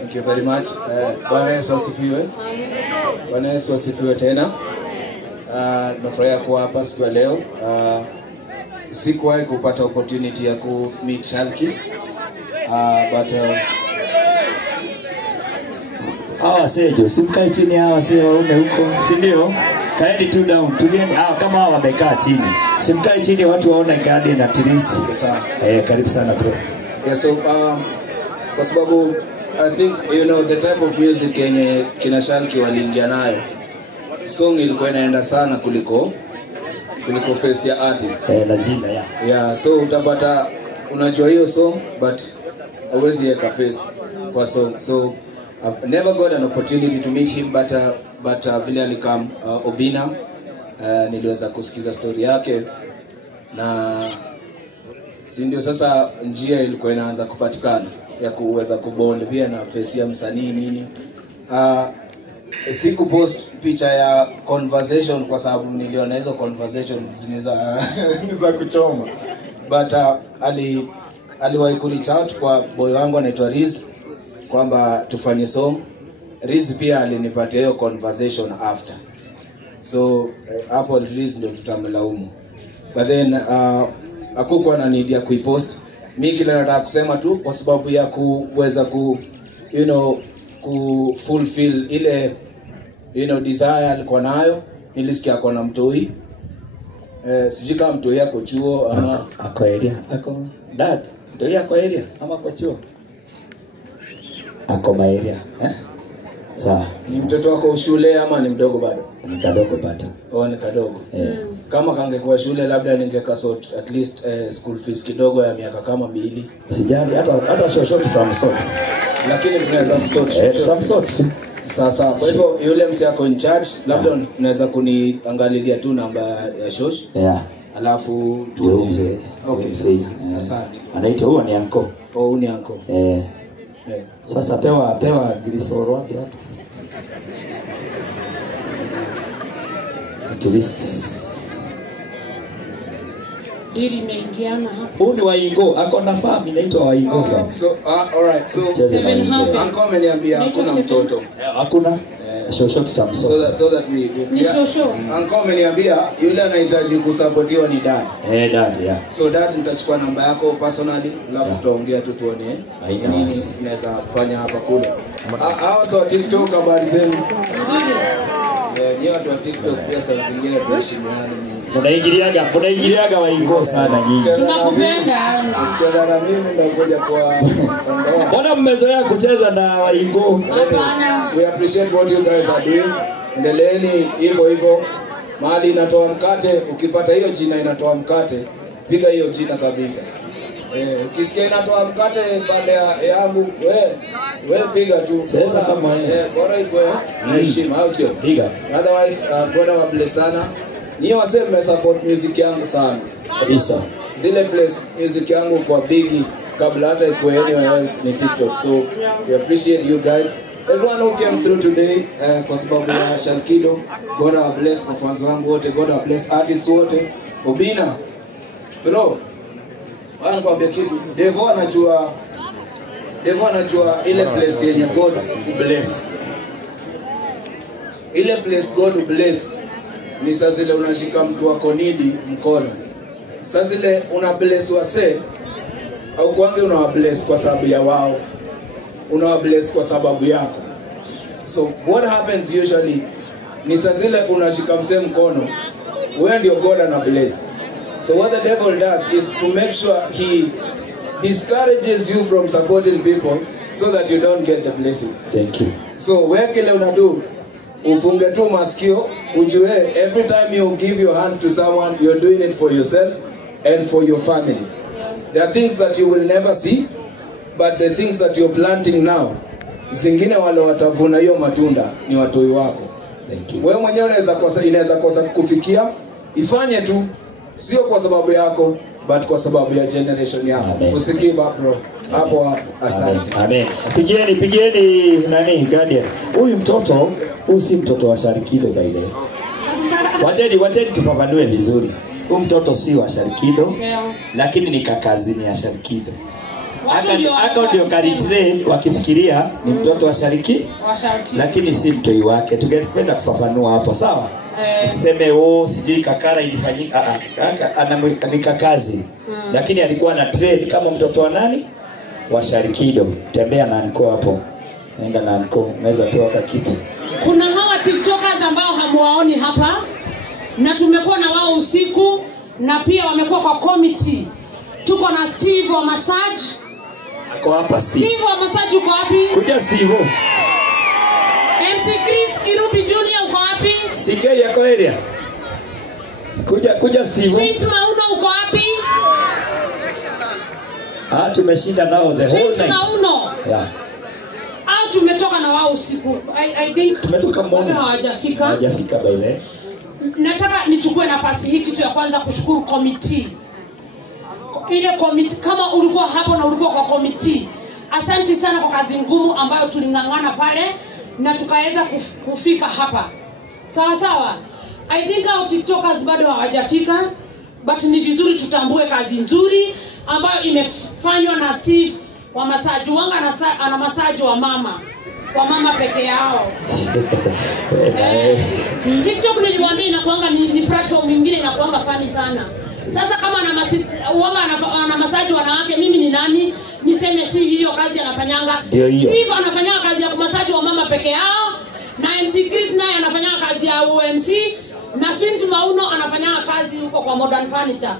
Thank you very much. Bwana Yesu asifiwe. Bwana Yesu asifiwe tena. Nafurahi kuwa hapa siku ya leo. Sikuwahi kupata opportunity ya ku meet Shalky. But hawa sejo simkae chini, hawa sio waone huko, si ndio? Kaeni tu down, tulieni. Kama hawa wamekaa chini, simkae chini, watu waone garden at least. Karibu sana bro. Yeah, so kwa sababu I think you know the type of music yenye kina Shalky waliingia nayo, song ilikuwa inaenda sana kuliko face ya artist na jina ya. Yeah, so utapata unajua hiyo song but hauwezi weka face kwa song. So I've never got an opportunity to meet him, but vile alikam Obina, niliweza kusikiza story yake, na si ndio sasa njia ilikuwa inaanza kupatikana ya kuweza kubond pia na face ya msanii nini. Siku post picha ya conversation kwa sababu niliona hizo conversations ni za kuchoma, but aliwahi reach out kwa boy wangu anaitwa Riz kwamba tufanye song. Riz pia alinipatia hiyo conversation after, so hapo Riz ndio tutamlaumu, but then hakukuwa na need ya kuipost. Mimi kile nataka kusema tu kwa sababu ya kuweza ku fulfill ile desire alikuwa nayo. Nilisikia ako na mtoi, sijui kama mtoi yako chuo ama ako area, ako dad mtoi yako area ama kwa chuo, ako ma area sawa. Ni mtoto wako shule ama ni mdogo bado? Ni kadogo bado. Ni kadogo. Kama kangekuwa shule labda ningekasort at least school fees kidogo ya miaka kama 2. Usijali, hata shosho tutamsort. Lakini tunaweza msort. Tutamsort. Sasa kwa hivyo yule msi yako in charge, labda unaweza kuniangalilia tu namba ya shosh. Alafu tuuze. Okay. Asante. Anaitwa huo ni anko. Ni anko. Sasa pewa gilisoro wapi hapa? At least dili meingiana hapa. Huu ni Waingo, ako na farm inaitwa Waingo. Okay. So alright. So anko ameniambia hakuna mtoto. Hakuna. Shosho tutamsort. So that we ni shosho. Anko ameniambia yule anahitaji kusupportiwa ni dad. Dad, yeah. So dad, nitachukua namba yako personally, alafu tutaongea tu tuone nini tunaweza kufanya hapa kule. Hawa so TikTok habari zenu. Ni watu wa TikTok pia saa zingine tuheshimiane ni. Unaingiliaga Waingo sana nyinyi. Tunakupenda. Kucheza na mimi ndio kuja kwa ondoa. Mbona mmezoea kucheza na Waingo? Hapana. We appreciate what you guys are doing. Endeleeni hivyo. Mahali inatoa mkate, ukipata hiyo jina inatoa mkate, piga hiyo jina kabisa. Ukisikia inatoa mkate pande yangu, wewe piga tu. Cheza kama wewe. Bora iko na heshima, au sio? Piga. Otherwise, God bless sana. Niyo wase mmesupport music yangu sana. Kabisa. Zile place music yangu kwa bigi kabla hata ikuwe anywhere else ni TikTok. So we appreciate you guys. Everyone who came through today kwa sababu ya Shalkido. God bless kwa fans wangu wote. God bless artists wote. Obina. Bro. Bwana kwambia kitu. Devo anajua ile place yenye God bless. Ile place God bless ni saa zile unashika mtu wako nidi mkono. Saa zile una bless wase au kwange una bless kwa sababu ya wao. Una bless kwa sababu yako. So what happens usually ni saa zile unashika mse mkono, wewe ndio God ana bless. So what the devil does is to make sure he discourages you from supporting people so that you don't get the blessing. Thank you. So wewe kile unadu ufunge tu masikio, ujue every time you give your hand to someone, you're doing it for yourself and for your family. There are things that you will never see, but the things that you're planting now, zingine wale watavuna hiyo matunda ni watoi wako. Thank you. Wewe mwenyewe inaweza kosa kufikia, ifanye tu, sio kwa sababu yako, but kwa sababu ya generation yako. Usigive up bro. Hapo asante. Amen. Pigieni nani guardian. Huyu mtoto, si mtoto wa Sharikido by the way. Wacheni tufafanue vizuri. Huyu mtoto si wa Sharikido, lakini ni kakazini ya Sharikido. Hata ndio karitrade wakifikiria ni mtoto wa Shariki, lakini si mtoi wake. Tungependa kufafanua hapo, sawa? Useme sijui kakara ilifanyika, ni kakazi. Lakini alikuwa na trade kama mtoto wa nani? Wa Sharikido. Tembea na anko hapo. Enda na anko, unaweza pewa kitu. Kuna hawa TikTokers ambao hamuwaoni hapa, na tumekuwa na wao usiku, na pia wamekuwa kwa committee. Tuko na Steve wa massage. Ako hapa Steve. Steve wa massage uko wapi? Kuja Steve. MC Chris Kirubi Junior uko wapi? CK yako area. Kuja Steve. Sweet Mauno uko wapi? Tumeshinda nao the whole night. Sweet Mauno. Yeah. Au tumetoka na wao usiku. I think tumetoka mbona hawajafika. Hawajafika by the way. Nataka nichukue nafasi hii kitu ya kwanza kushukuru committee. Ile committee, kama ulikuwa hapo na ulikuwa kwa committee, asante sana kwa kazi ngumu ambayo tulingangana pale na tukaweza kufika hapa. Sawa sawa. I think our TikTokers bado hawajafika, but ni vizuri tutambue kazi nzuri ambayo imefanywa na Steve wa massage. Wanga ana massage wa mama peke yao. TikTok niliwaambia inakuanga ni platform nyingine inakuanga funny sana. Sasa kama ana massage wanawake, mimi ni nani niseme si hiyo kazi anafanyanga? Steve anafanya kazi ya kumassage wa mama peke yao, na MC Chris naye anafanya kazi ya UMC, na Sweet Mauno anafanya kazi huko kwa Modern Furniture.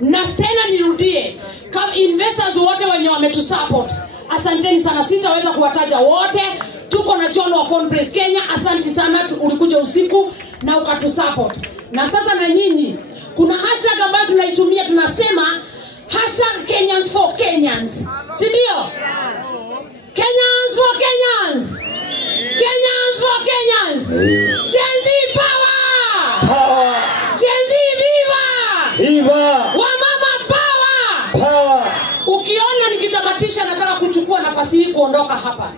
Na tena nirudie, kama investors wote wenye wametusupport, asanteni sana. Sitaweza kuwataja wote. Tuko na John wa Phone Press Kenya, asante sana, ulikuja usiku na ukatusupport. Na sasa na nyinyi, kuna hashtag ambayo tunaitumia, tunasema #Kenyans for Kenyans. Si ndio? Kenyans for Kenyans. Kenyans for Kenyans. Gen Z power. Power. Gen Z viva. Viva. Wamama power. Power. Ukiona nikitamatisha, nataka kuchukua nafasi hii kuondoka hapa.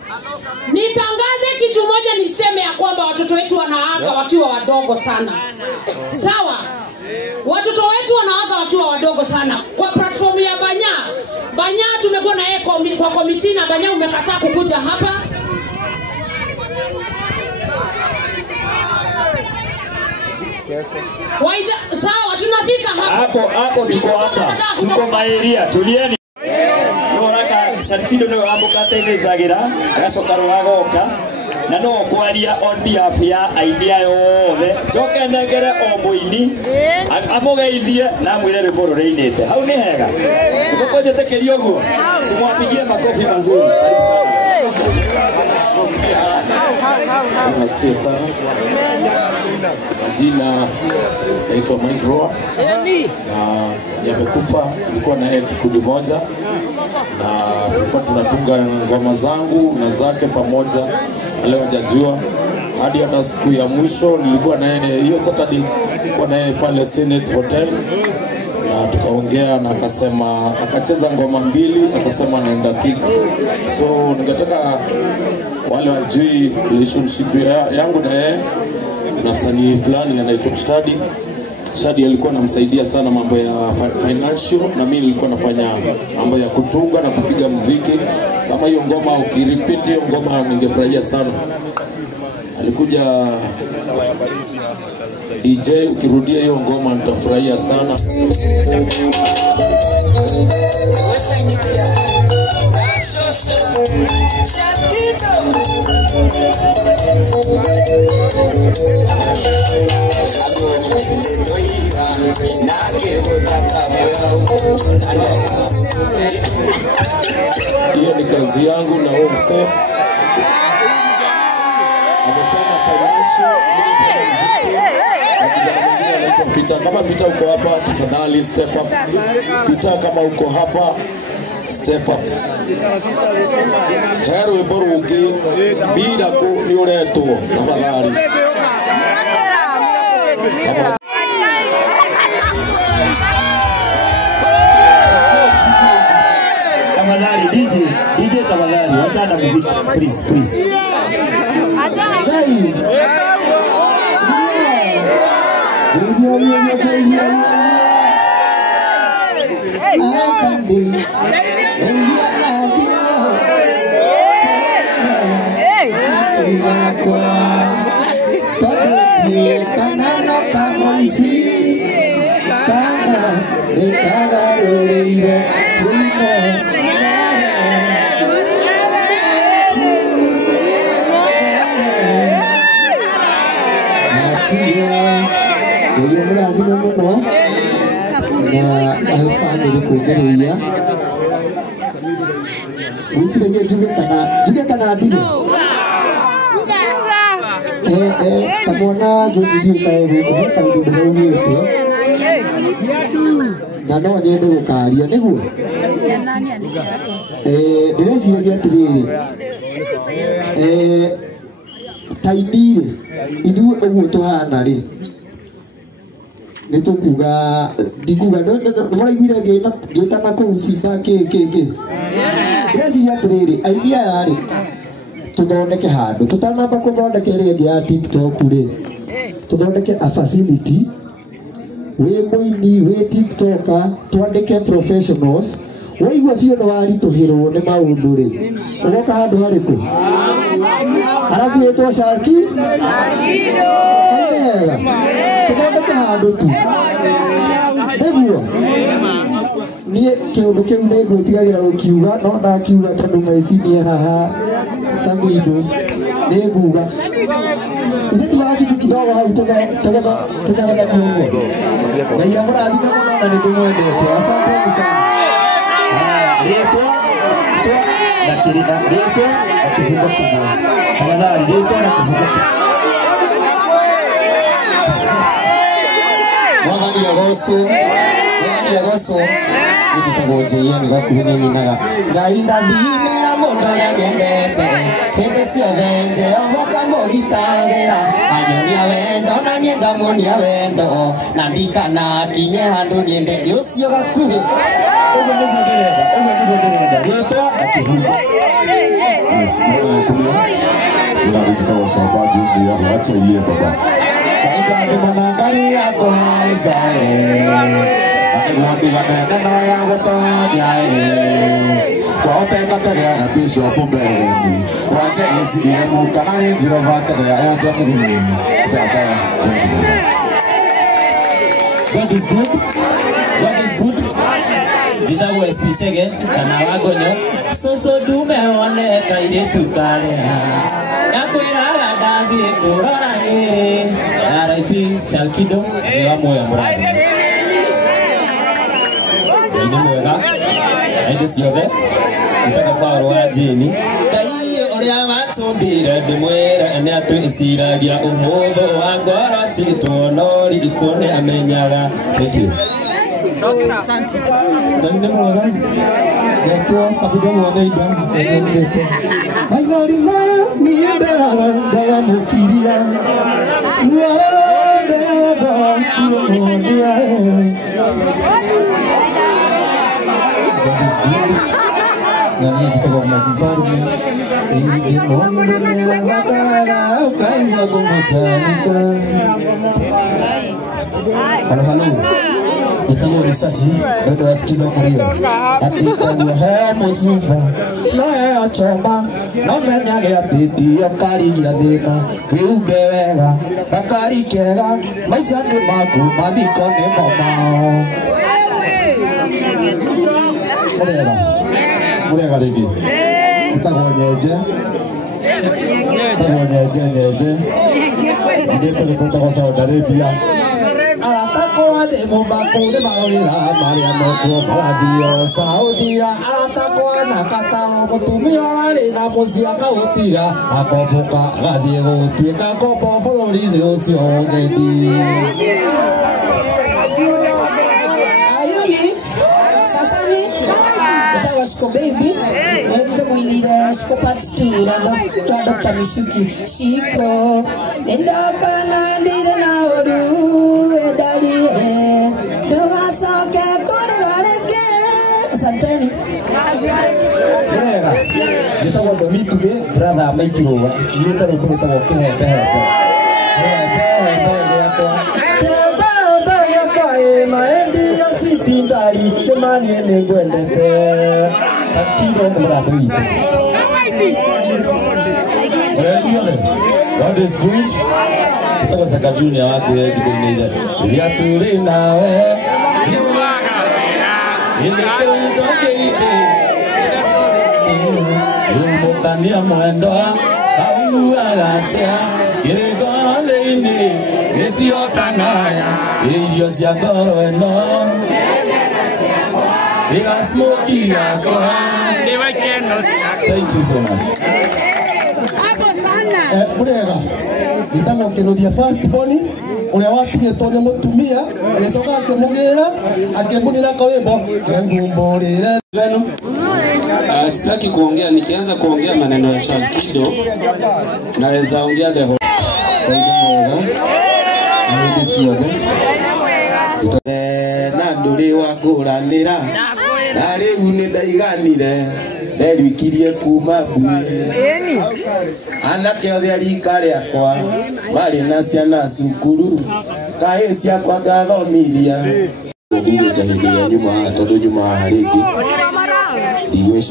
Nitangaze kitu moja, niseme ya kwamba watoto wetu wanaaga wakiwa wadogo sana. Sawa? Watoto wetu wanaaga wakiwa wadogo sana. Kwa platform ya Banya tumekuwa na yeye kwa committee, na Banya umekataa kukuja hapa. Sawa, tunafika hapa. Hapo tuko maeria, tulieni. Noraka Sharikido no amukate nezagira, agacoka rugagoka. Na no kwaria on behalf ya idea yothe. Joke ndegere omuini amugeithie na mwire riboro reinete. Hau ni hega. Ukojete kerio guo. Simwapigie makofi mazuri. Karibu sana. Nasikia sana. Majina naitwa Mike Roa. Na nimekufa, nilikuwa na yeye kikundi moja. Na tulikuwa tunatunga ngoma zangu na zake pamoja. Leo hajajua hadi hata siku ya mwisho nilikuwa naye hiyo Saturday, nilikuwa naye pale Senate Hotel na tukaongea, na akasema akacheza ngoma mbili, akasema anaenda pika. So ningetaka wale wajui relationship yangu na yeye na msanii fulani anaitwa Shadi alikuwa anamsaidia sana mambo ya financial, na mimi nilikuwa nafanya mambo ya kutunga na kupiga muziki. Kama hiyo ngoma ukirepeat hiyo ngoma ningefurahia sana. Alikuja DJ, ukirudia hiyo ngoma nitafurahia sana. Hiyo ni kazi yangu na huyo msee. Amefanya financial, Peter, kama Peter uko hapa, tafadhali step up. Peter, kama uko hapa, step up. Hero iborugi bila ku ni uretwo tafadhali. Tafadhali DJ tafadhali wachana muziki please. Kamona jadi kayak kalau udah itu, nana aja itu kalian nih bu. Dia sih aja tiri. Taidi itu kebutuhan nari. Itu juga di juga mulai kita nak usiba ke. Dia sih aja tiri. Idea hari. Tuthondeke handu tutanamba kuthondeke rĩngĩ ya TikTok rĩ tuthondeke a facility wĩ mũini wĩ TikToker twandĩke professionals waigua biũ nĩ waritũhĩrwo nĩ maũndũ rĩ ũgoka handũ harĩkũ arabu wĩtwo Sharky wega tuthondeke handũ tu nĩguo niĩ kĩũndũ kĩu nĩ ngwĩtigagĩra gũkiuga no ndakiuga tondũ mecinie haha Samido neguga ile tuwakizi kidogo hau toka kidogo na ya mradi kama na ndio asante sana leto na kirida leto na kifungo kibwa tafadhali leto na kifungo mwagani ya goso nitutagojea nigakuhene ninaga gainda thimera mundu nagendete hende ciothe oboka mugitagĩra anyonia wendo na niĩ ngamuonia wendo na ndikana kinye handũ niĩ ndĩ ũcio gakuhĩ ũguo nĩguo ndĩrenda gĩtwo na kĩhungo inadititawa Shabba Junior wacha iye baba kaingĩ manangari yako haizae Wandigana neno ya gũtonya Waotengategea na Bishop mbegeni Wache isigire muka na njiro vatere ya jamii Jaba, thank you very much. God is good. God is good. Jithago espishege kana wagonyo Soso dume one kaire tukalea Nakwiraga ndathie kurora ngiri R.I.P. Sharkido Ewa moya murari Ine mwega Ende ciothe Nitaka faro wa jini Ngai uria watumbire ndimwire ene atu iciragia umuthũ wa ngoro citũ no ritũ nĩ amenyaga. Thank you. Ngai nĩ mwega Ngetwo kabido mwene indo Ngetwo Aigari maya niĩ ndega mũkiria Ndega mũkiria Nani jitawa maguvarume Ini mongonya wakaraga Ukaiwa kumutanuka Halo Jitawa risasi Dodo wasikiza kulia Atika he musufa No he achoma No menyage atiti Okarigia thina Wiumbe wega Kakari kega Maisa ni maku Mathiko ni momao Murega rigi Itagwo nyenje Nyenje Ndete ripota Saudi Arabia Aratakwa demo makune maulira Maria mekuo marathio Saudia Aratakwa na katao Mutumio wari na muzia kautira Akopuka gathie gutuika kopo Fulori-ini ucio gendi Ayuni Sasani Itagwo Shiko part 2 na Dr. Mishuki. Shiko nendaka na ndire na oru edali doga soke kono rege. Asanteni. Murega gitagwo Domituge brother Maikirowa nita rupita gokehembe hembe maendi ya city ndari nĩ manie nĩ ngwendete akiro mũratho witũ God is good. Kutoka Saka Junior wake jibini ile. Ya tuli nawe. Yumukania mwendo au agatia girigole ini etio kanaya iyo cia ngoro eno iga smoky yakwa. Thank you so much. Murega gitagwo Kinuthia first born uria watigitwo nĩ mũtumia agĩcoka akĩmũgĩra akĩmunĩra kawimbo kengumburire zenu. Sitaki kuongea, nikianza kuongea maneno ya Shankido naweza ongea the whole na nduri wa kuranira na riu ni ndaiganire nderuikirie kuma mbui anake othe arika riakwa mari na ciana cukuru kaĩ ciakwa ngathomithia ndire njahindire nyuma tondu nyuma rĩngĩ ndigwĩco